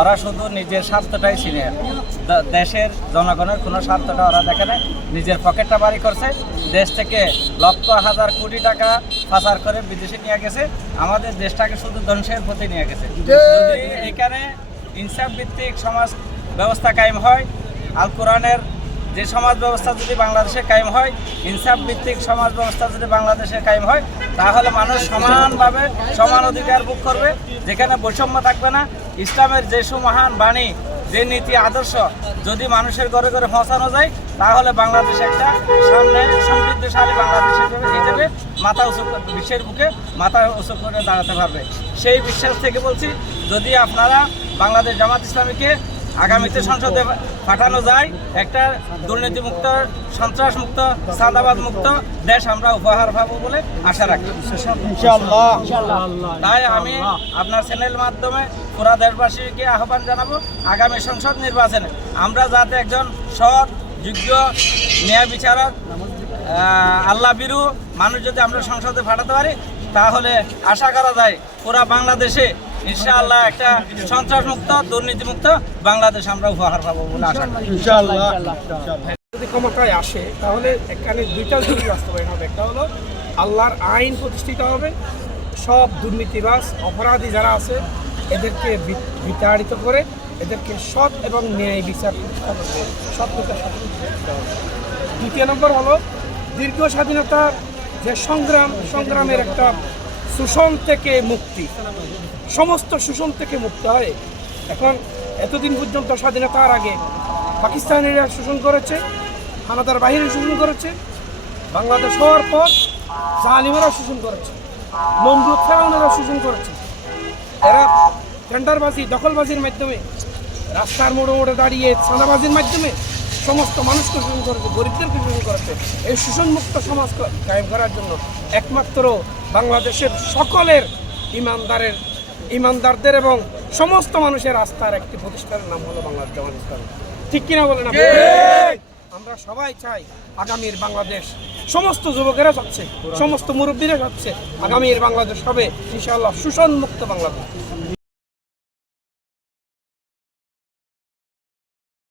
ওরা শুধু নিজের স্বার্থটাই চিনে, দেশের জনগণের কোনো স্বার্থটা ওরা দেখে না, নিজের পকেটটা বাড়ি করছে। দেশ থেকে লক্ষ হাজার কোটি টাকা পাচার করে বিদেশে নিয়ে গেছে, আমাদের দেশটাকে শুধু ধ্বংসের পথে নিয়ে গেছে। যদি এখানে ইনসাফ ভিত্তিক সমাজ ব্যবস্থা কায়েম হয়, আল কোরআনের যে সমাজ ব্যবস্থা যদি বাংলাদেশে কায়েম হয়, ইনসাফ ভিত্তিক সমাজ ব্যবস্থা যদি বাংলাদেশে কায়েম হয়, তাহলে মানুষ সমানভাবে সমান অধিকার ভোগ করবে, যেখানে বৈষম্য থাকবে না। ইসলামের যে সুমহান বাণী, যে নীতি আদর্শ যদি মানুষের ঘরে ঘরে পৌঁছানো যায়, তাহলে বাংলাদেশ একটা সামনে সমৃদ্ধশালী বাংলাদেশ হিসেবে মাথা উঁচু, বিশ্বের বুকে মাথা উঁচু করে দাঁড়াতে পারবে। সেই বিশ্বাস থেকে বলছি, যদি আপনারা বাংলাদেশ জামাত ইসলামীকে আগামীতে সংসদে পাঠানো যায়, একটা দুর্নীতিমুক্ত, সন্ত্রাসমুক্ত, চাঁদাবাদ মুক্ত দেশ আমরা উপহার পাবো বলে আশা রাখি ইনশাআল্লাহ। তাই আমি আপনার চ্যানেলের মাধ্যমে পুরা দেশবাসীকে আহ্বান জানাবো, আগামী সংসদ নির্বাচনে আমরা যাতে একজন সৎ, যোগ্য, ন্যায় বিচারক, আল্লাহ বিরু মানুষ যদি আমরা সংসদে পাঠাতে পারি, তাহলে আশা করা যায় পুরা বাংলাদেশে ইনশাআল্লাহ একটা সন্ত্রাসমুক্ত, দুর্নীতিমুক্ত বাংলাদেশ আমরা উপহার পাবো বলে আশা করি ইনশাআল্লাহ। যদি ক্ষমতায় আসে তাহলে এখানে দুইটা জিনিস বাস্তবায়ন হবে। একটা হলো আল্লাহর আইন প্রতিষ্ঠিত হবে, সব দুর্নীতিবাজ অপরাধী যারা আছে এদেরকে বিতাড়িত করে এদেরকে সৎ এবং ন্যায় বিচার প্রতিষ্ঠা করবে, সৎ বিচার প্রতিষ্ঠা হবে। দ্বিতীয় নম্বর হলো দীর্ঘ স্বাধীনতার যে সংগ্রামের একটা শোষণ থেকে মুক্তি, সমস্ত শোষণ থেকে মুক্ত হয়। এখন এতদিন পর্যন্ত স্বাধীনতার আগে পাকিস্তানিরা শোষণ করেছে, হানাদার বাহিনী শোষণ করেছে, বাংলাদেশ হওয়ার পর জালিমেরা শোষণ করেছে, নমরুদ ফেরাউনেরা শোষণ করেছে। এরা টেন্ডারবাজি, দখলবাজির মাধ্যমে, রাস্তার মোড়ে মোড়ে দাঁড়িয়ে চাঁদাবাজির মাধ্যমে সমস্ত মানুষকে শোষণ করেছে, গরিবদেরকে শোষণ করেছে। এই শোষণমুক্ত সমাজ কায়েম করার জন্য একমাত্র বাংলাদেশের সকলের ইমানদারদের এবং সমস্ত মানুষের আস্থার একটি প্রতিষ্ঠানের নাম হলো বাংলাদেশ জামাত ইসলামী। ঠিক কিনা বলেন? আমরা সবাই চাই আগামীর বাংলাদেশ, সমস্ত যুবকেরা চাচ্ছে, সমস্ত মুরব্বীরা চাচ্ছে আগামীর বাংলাদেশ হবে ইনশাআল্লাহ শোষণ মুক্ত বাংলাদেশ।